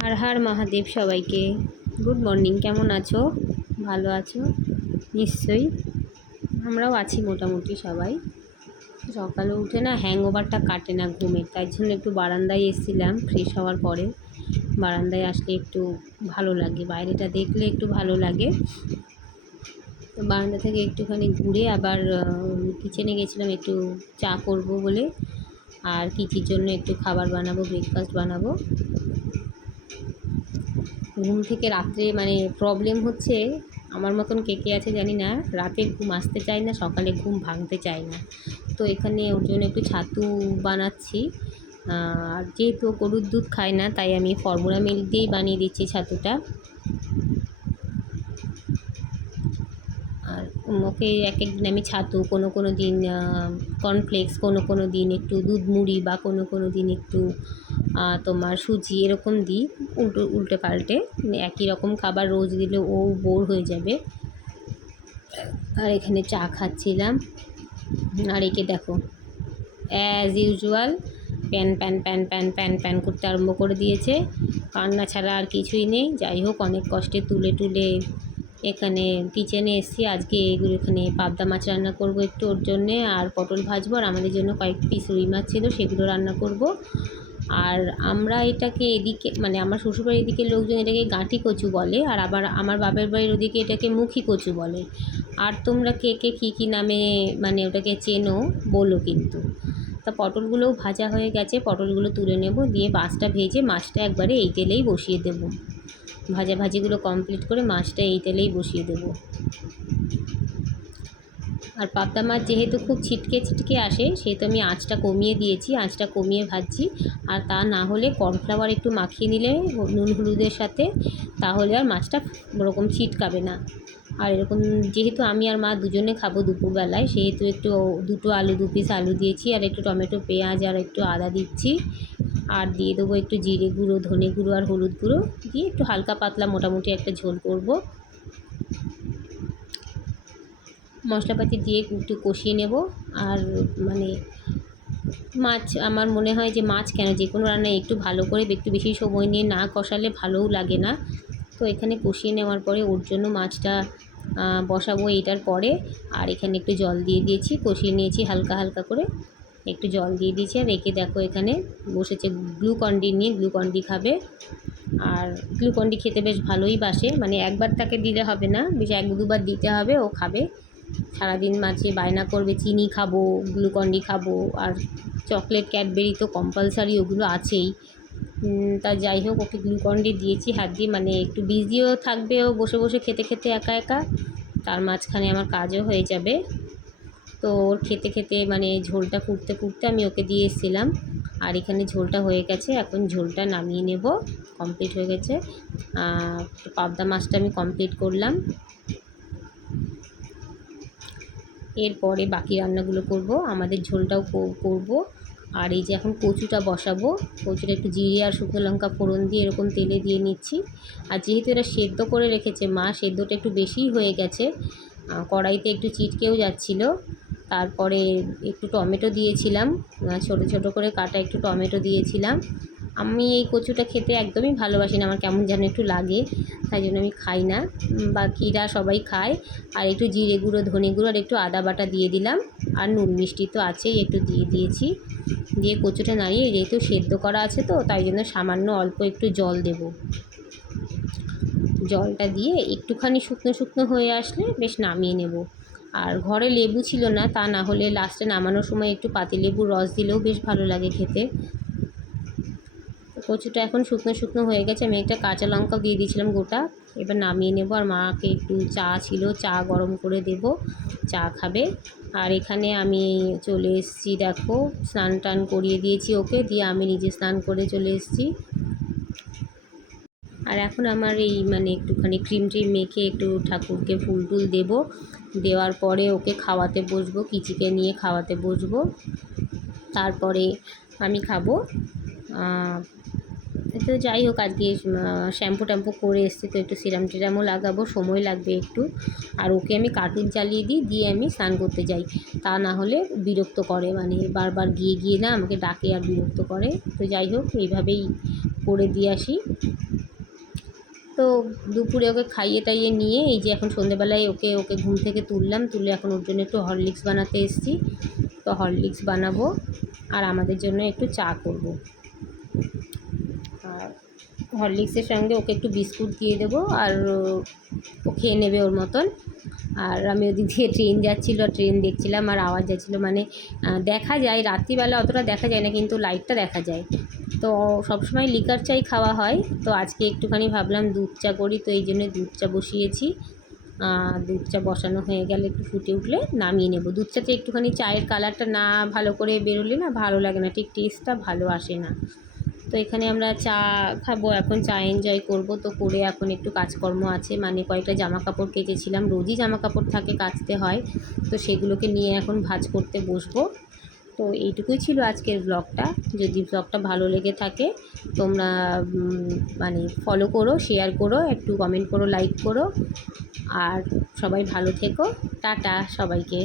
हर हर Mahadev सबाइके good morning. केमन आछो? भालो आछो निश्चयই। আমরাও আছি মোটামুটি সবাই। সকালে উঠে না হ্যাংওভারটা কাটে না ঘুমের, তাই জন্য একটু বারান্দায় এসেছিলাম ফ্রেশ হওয়ার পরে। বারান্দায় আসলে একটু ভালো লাগে, বাইরেটা দেখলে একটু ভালো লাগে। তো বারান্দা থেকে একটুখানি ঘুরে আবার কিচেনে গেছিলাম একটু চা করব বলে, আর কিচির জন্য একটু খাবার বানাবো, ব্রেকফাস্ট বানাবো। ঘুম থেকে রাত্রে মানে প্রবলেম হচ্ছে, আমার মতন কে কে আছে জানি না, রাতে ঘুম আসতে চায় না, সকালে ঘুম ভাঙতে চায় না। তো এখানে ওর জন্য একটু ছাতু বানাচ্ছি। আর যেহেতু গরুর দুধ খায় না, তাই আমি ফর্মুলা মিল্ক দিয়েই বানিয়ে দিচ্ছি ছাতুটা। আর ওকে এক এক দিন আমি ছাতু, কোনো দিন কর্নফ্লেক্স, কোনো দিন একটু দুধ মুড়ি, বা কোনো দিন একটু তোমার সুজি, এরকম দিই উল্টে পাল্টে। একই রকম খাবার রোজ দিলে ও বোর হয়ে যাবে। আর এখানে চা খাচ্ছিলাম। আর একে দেখো as usual pan pan pan pan pan pan করতে আরম্ভ করে দিয়েছে। কান্না ছাড়া আর কিছুই নেই। যাই হোক, অনেক কষ্টে তুলে এখানে কিচেনে এসেছি। আজকে এখানে পাবদা মাছ রান্না করব একটু ওর জন্যে, আর পটল ভাজবো, আর আমাদের জন্য কয়েক পিস রুই মাছ ছিল সেগুলো রান্না করব। আর আমরা এটাকে এদিকে মানে আমার শ্বশুরবাড়ির এদিকে লোকজন এটাকে গাঁটি কচু বলে, আর আবার আমার বাপের বাড়ির ওদিকে এটাকে মুখী কচু বলে। আর তোমরা কে কে কী নামে মানে ওটাকে চেনো বলো কিন্তু। তা পটলগুলোও ভাজা হয়ে গেছে, পটলগুলো তুলে নেব, দিয়ে মাছটা ভেজে মাছটা একবারে এই তেলেই বসিয়ে দেব। ভাজিগুলো কমপ্লিট করে মাছটা এই তেলেই বসিয়ে দেব। আর পাবদা মাছ যেহেতু খুব ছিটকে আসে, সেহেতু আমি আঁচটা কমিয়ে দিয়েছি, আঁচটা কমিয়ে ভাজছি। আর তা না হলে কর্নফ্লাওয়ার একটু মাখিয়ে নিলে নুন হলুদের সাথে, তাহলে আর মাছটা ওরকম ছিটকাবে না। আর এরকম যেহেতু আমি আর মা দুজনে খাবো দুপুরবেলায়, সেহেতু একটু দুটো আলু, 2 পিস আলু দিয়েছি, আর একটু টমেটো, পেঁয়াজ আর একটু আদা দিচ্ছি। আর দিয়ে দেবো একটু জিরে গুঁড়ো, ধনে গুঁড়ো আর হলুদ গুঁড়ো দিয়ে একটু হালকা পাতলা মোটামুটি একটা ঝোল করব। মশলাপাতি দিয়ে একটু কষিয়ে নেব। আর মানে মাছ, আমার মনে হয় যে মাছ কেন, যে কোনো রান্নায় একটু ভালো করে একটু বেশি সময় নিয়ে না কষালে ভালোও লাগে না। তো এখানে কষিয়ে নেওয়ার পরে ওর জন্য মাছটা বসাবো এইটার পরে। আর এখানে একটু জল দিয়ে দিয়েছি, কষিয়ে নিয়েছি হালকা করে, একটু জল দিয়ে দিয়েছি। আর একে দেখো এখানে বসেছে গ্লুকন-ডি নিয়ে, গ্লুকন-ডি খাবে। আর গ্লুকন-ডি খেতে বেশ ভালোই বাসে, মানে একবার তাকে দিলে হবে না, বেশ 1-2 বার দিতে হবে, ও খাবে। সারাদিন মাঝে বায়না করবে চিনি খাবো, গ্লুকন-ডি খাবো, আর চকলেট, ক্যাডবেরি তো কম্পালসারি, ওগুলো আছেই। তা যাই হোক, ওকে গ্লুকন-ডি দিয়েছি হাত দিয়ে, মানে একটু বিজিও থাকবে ও বসে খেতে একা, তার মাঝখানে আমার কাজও হয়ে যাবে। তো ওর খেতে মানে ঝোলটা ফুটতে আমি ওকে দিয়ে এসেছিলাম। আর এখানে ঝোলটা হয়ে গেছে, এখন ঝোলটা নামিয়ে নেব, কমপ্লিট হয়ে গেছে। পাবদা মাছটা আমি কমপ্লিট করলাম। এরপরে বাকি রান্নাগুলো করব, আমাদের ঝোলটাও করব। আর এই যে এখন কচুটা বসাবো, কচুটা একটু জিরে আর শুকনো লঙ্কা ফোড়ন দিয়ে এরকম তেলে দিয়ে নিচ্ছি। আর যেহেতু এটা সেদ্ধ করে রেখেছে মা, সেদ্ধটা একটু বেশিই হয়ে গেছে, কড়াইতে একটু চিটকেও যাচ্ছিল। তারপরে একটু টমেটো দিয়েছিলাম, ছোট করে কাটা একটু টমেটো দিয়েছিলাম। আমি এই কচুটা খেতে একদমই ভালোবাসি না, আমার কেমন যেন একটু লাগে, তাই জন্য আমি খাই না। বাকিরা সবাই খায়। আর একটু জিরে গুঁড়ো, ধনে গুঁড়ো আর একটু আদা বাটা দিয়ে দিলাম। আর নুন মিষ্টি তো আছেই, একটু দিয়ে দিয়েছি। দিয়ে কচুটা নাড়িয়ে, যেহেতু সেদ্ধ করা আছে তো, তাই জন্য সামান্য অল্প একটু জল দেব। জলটা দিয়ে একটুখানি শুকনো হয়ে আসলে বেশ নামিয়ে নেব। আর ঘরে লেবু ছিল না, তা না হলে লাস্টে নামানোর সময় একটু পাতিলেবুর রস দিলেও বেশ ভালো লাগে খেতে। কচুটা এখন শুকনো হয়ে গেছে, আমি একটা কাঁচা লঙ্কাও দিয়ে দিয়েছিলাম গোটা। এবার নামিয়ে নেব। আর মাকে একটু চা ছিল, চা গরম করে দেব, চা খাবে। আর এখানে আমি চলে এসেছি, দেখো স্নান টান করিয়ে দিয়েছি ওকে, দিয়ে আমি নিজে স্নান করে চলে এসেছি। আর এখন আমার এই মানে একটুখানি ক্রিম মেখে একটু ঠাকুরকে ফুল টুল দেবো, দেওয়ার পরে ওকে খাওয়াতে বসবো, কিচিকে নিয়ে খাওয়াতে বসবো। তারপরে আমি খাবো। তো যাই হোক, আজকে শ্যাম্পু ট্যাম্পু করে এসছি, তো একটু সিরাম টিরামও লাগাবো, সময় লাগবে একটু। আর ওকে আমি কার্টুন চালিয়ে দিই, দিয়ে আমি স্নান করতে যাই। তা না হলে বিরক্ত করে, মানে বারবার গিয়ে গিয়ে না আমাকে ডাকে আর বিরক্ত করে। তো যাই হোক, এইভাবেই করে দিয়ে আসি। তো দুপুরে ওকে খাইয়ে টাইয়ে নিয়ে এই যে এখন সন্ধেবেলায় ওকে ঘুম থেকে তুললাম, তুলে এখন ওর জন্য একটু হরলিক্স বানাতে এসেছি। তো হরলিক্স বানাবো আর আমাদের জন্য একটু চা করব। আর হরলিক্সের সঙ্গে ওকে একটু বিস্কুট দিয়ে দেবো, আর ও খেয়ে নেবে ওর মতন। আর আমি ওদিক দিয়ে ট্রেন যাচ্ছিলো, ট্রেন দেখছিলাম আর আওয়াজ যাচ্ছিলো, মানে দেখা যায় রাত্রিবেলা অতটা দেখা যায় না, কিন্তু লাইটটা দেখা যায়। তো সবসময় লিকার চাই খাওয়া হয়, তো আজকে একটুখানি ভাবলাম দুধ চা করি, তো এই জন্য দুধ চা বসিয়েছি। দুধ চা বসানো হয়ে গেলে একটু ফুটে উঠলে নামিয়ে নেব। দুধ চাতে একটুখানি চায়ের কালারটা না ভালো করে বেরোলে না ভালো লাগে না, ঠিক টেস্টটা ভালো আসে না। তো এখানে আমরা চা খাবো, এখন চা এনজয় করব। তো করে এখন একটু কাজকর্ম আছে, মানে কয়েকটা জামা কাপড় কেচেছিলাম, রোজই জামা কাপড় থাকে, কাচতে হয়। তো সেগুলোকে নিয়ে এখন ভাঁজ করতে বসবো। তো এইটুকুই ছিল আজকের ব্লগটা। যদি ব্লগটা ভালো লেগে থাকে তোমরা মানে ফলো করো, শেয়ার করো, একটু কমেন্ট করো, লাইক করো। আর সবাই ভালো থেকো। টাটা সবাইকে।